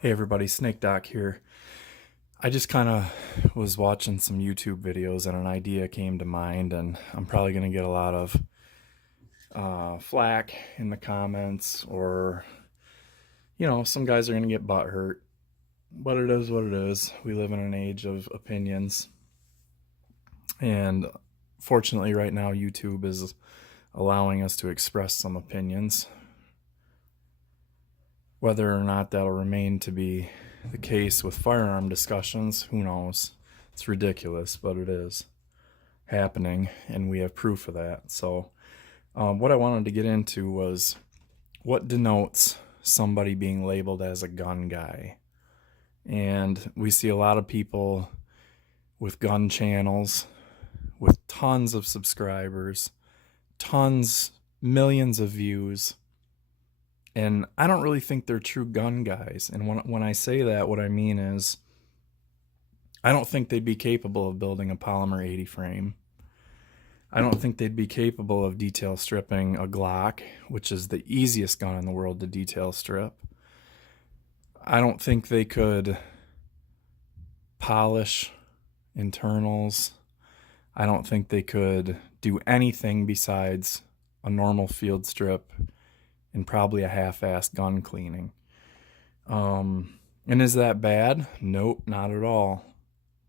Hey everybody, Snake Doc here. I just kind of was watching some YouTube videos and an idea came to mind, and I'm probably going to get a lot of flack in the comments, or, some guys are going to get butt hurt. But it is what it is. We live in an age of opinions, and fortunately, right now, YouTube is allowing us to express some opinions. Whether or not that'll remain to be the case with firearm discussions, who knows? It's ridiculous, but it is happening, and we have proof of that. So, what I wanted to get into was what denotes somebody being labeled as a gun guy. And we see a lot of people with gun channels, with tons of subscribers, millions of views, and I don't really think they're true gun guys. And when I say that, what I mean is I don't think they'd be capable of building a polymer 80 frame. I don't think they'd be capable of detail stripping a Glock, which is the easiest gun in the world to detail strip. I don't think they could polish internals. I don't think they could do anything besides a normal field strip and probably a half-assed gun cleaning. And is that bad? Nope, not at all.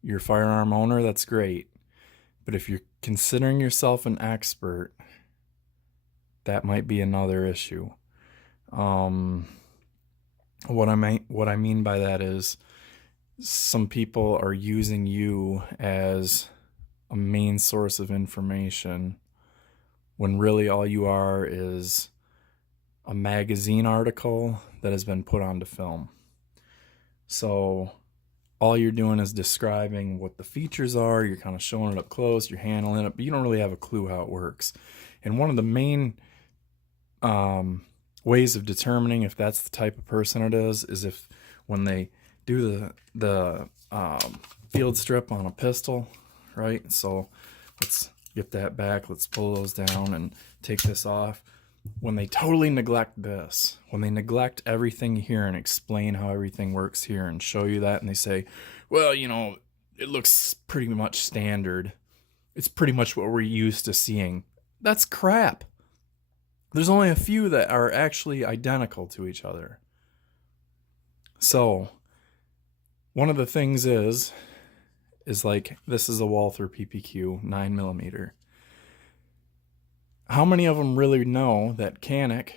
You're a firearm owner, that's great. But if you're considering yourself an expert, that might be another issue. What I mean by that is some people are using you as a main source of information when really all you are is a magazine article that has been put onto film. So all you're doing is describing what the features are. You're kind of showing it up close, you're handling it, but you don't really have a clue how it works. And one of the main ways of determining if that's the type of person it is if when they do the field strip on a pistol, right? So let's get that back. Let's pull those down and take this off. When they totally neglect this, when they neglect everything here and explain how everything works here and show you that, and they say, well, it looks pretty much standard. It's pretty much what we're used to seeing. That's crap. There's only a few that are actually identical to each other. So, one of the things is like, this is a Walther PPQ 9mm. How many of them really know that Canik,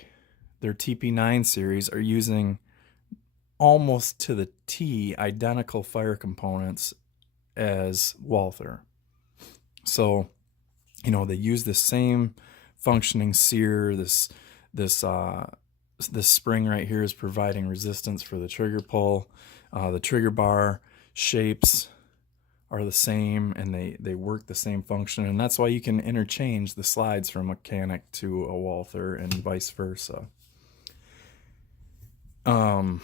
their TP9 series, are using almost to the T identical fire components as Walther? So, they use the same functioning sear. This spring right here is providing resistance for the trigger pull. The trigger bar shapes are the same, and they work the same function, and that's why you can interchange the slides from a Canik to a Walther and vice versa. They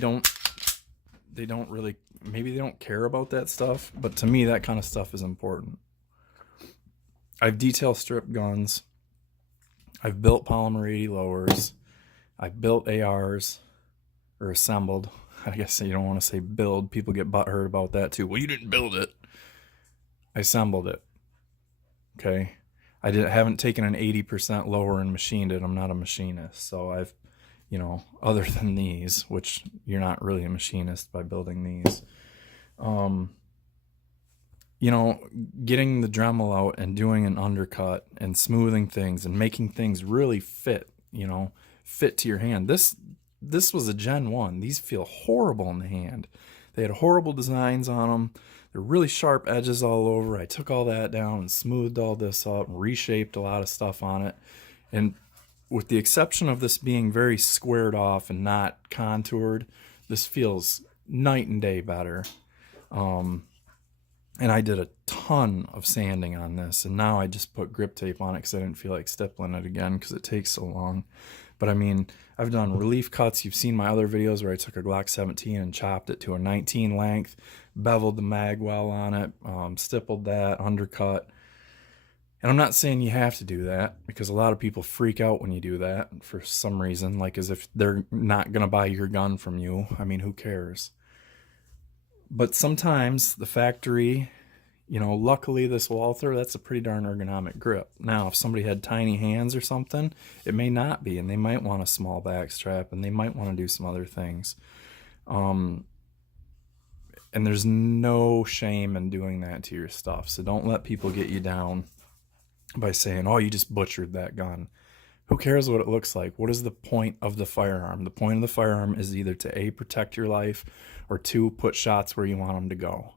don't really, maybe they don't care about that stuff, but to me that kind of stuff is important. I've detail stripped guns. I've built polymer 80 lowers. I've built ARs, or assembled. I guess you don't want to say build. People get butthurt about that too. Well, you didn't build it. I assembled it. Okay. I haven't taken an 80% lower and machined it. I'm not a machinist. So I've, other than these, which you're not really a machinist by building these, getting the Dremel out and doing an undercut and smoothing things and making things really fit to your hand. This was a Gen 1. These feel horrible in the hand. They had horrible designs on them. They're really sharp edges all over. I took all that down and smoothed all this up, reshaped a lot of stuff on it. And with the exception of this being very squared off and not contoured, this feels night and day better. And I did a ton of sanding on this, and now I just put grip tape on it because I didn't feel like stippling it again because it takes so long. But I mean, I've done relief cuts. You've seen my other videos where I took a Glock 17 and chopped it to a 19 length, beveled the mag well on it, stippled that, undercut. And I'm not saying you have to do that, because a lot of people freak out when you do that for some reason, like as if they're not going to buy your gun from you. I mean, who cares? But sometimes the factory, luckily this Walther, that's a pretty darn ergonomic grip. Now, if somebody had tiny hands or something, it may not be, and they might want a small back strap, and they might want to do some other things. And there's no shame in doing that to your stuff. So don't let people get you down by saying, oh, you just butchered that gun. Who cares what it looks like? What is the point of the firearm? The point of the firearm is either to A, protect your life, or 2, put shots where you want them to go.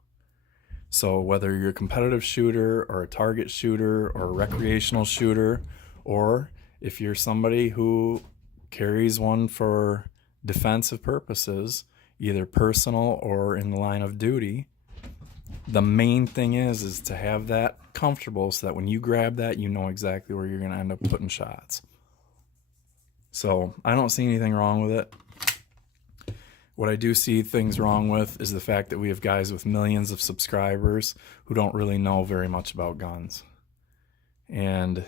So whether you're a competitive shooter or a target shooter or a recreational shooter, or if you're somebody who carries one for defensive purposes, either personal or in the line of duty, the main thing is to have that comfortable so that when you grab that, you know exactly where you're going to end up putting shots. So I don't see anything wrong with it. What I do see things wrong with is the fact that we have guys with millions of subscribers who don't really know very much about guns. And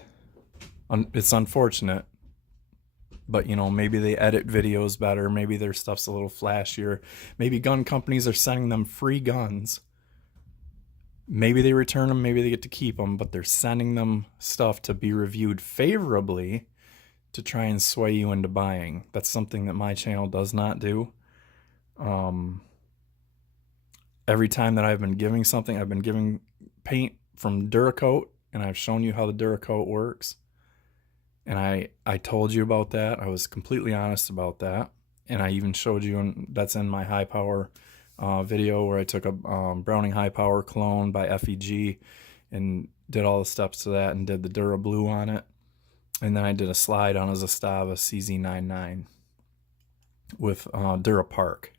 it's unfortunate, but maybe they edit videos better. Maybe their stuff's a little flashier. Maybe gun companies are sending them free guns. Maybe they return them, maybe they get to keep them, but they're sending them stuff to be reviewed favorably to try and sway you into buying. That's something that my channel does not do. Every time that I've been giving something, I've been giving paint from Duracoat, and I've shown you how the Duracoat works. And I told you about that. I was completely honest about that. And I even showed you, and that's in my high power video where I took a Browning high power clone by FEG and did all the steps to that and did the Dura Blue on it. And then I did a slide on a Zastava CZ99 with Dura Park.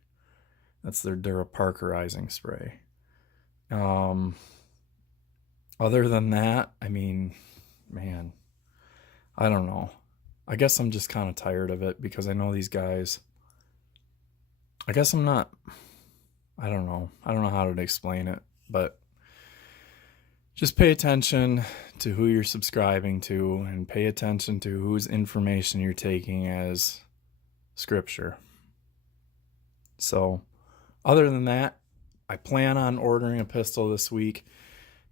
That's their Dura Parkerizing spray. Other than that, I mean, man, I don't know. I guess I'm just kind of tired of it because I know these guys. I guess I'm not. I don't know. I don't know how to explain it, but just pay attention to who you're subscribing to and pay attention to whose information you're taking as scripture. So, other than that, I plan on ordering a pistol this week.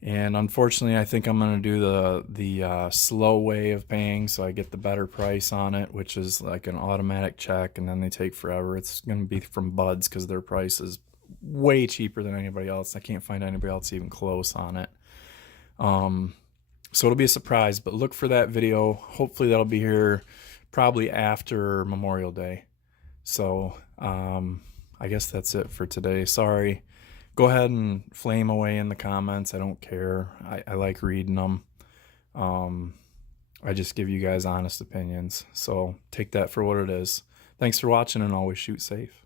And unfortunately, I think I'm going to do the slow way of paying, so I get the better price on it, which is like an automatic check, and then they take forever. It's going to be from Buds because their price is way cheaper than anybody else. I can't find anybody else even close on it. So it'll be a surprise, but look for that video. Hopefully that'll be here probably after Memorial Day. So I guess that's it for today. Sorry. Go ahead and flame away in the comments. I don't care. I like reading them. I just give you guys honest opinions. So take that for what it is. Thanks for watching, and always shoot safe.